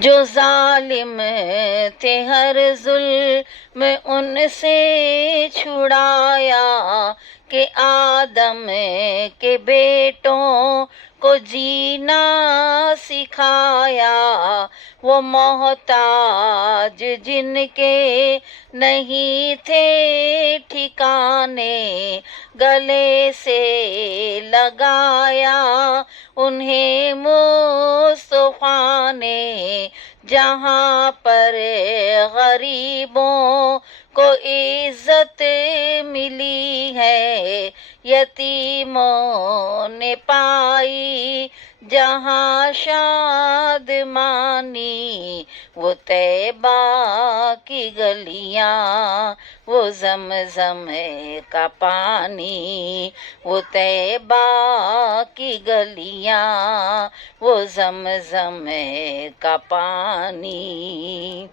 جو ظالم تھے ہر ظلم ان سے چھڑایا، کہ آدم کے بیٹوں کو جینا سکھایا۔ وہ محتاج جن کے نہیں تھے ٹھکانے، گلے سے لگایا انہیں مصطفیٰ نے۔ جہاں پر غریبوں کو عزت ملی ہے، یتیموں نے پائی جہاں شادمانی۔ وہ طیبہ کی گلیاں، وہ زمزم کا پانی، وہ طیبہ کی گلیاں، وہ زمزم کا پانی۔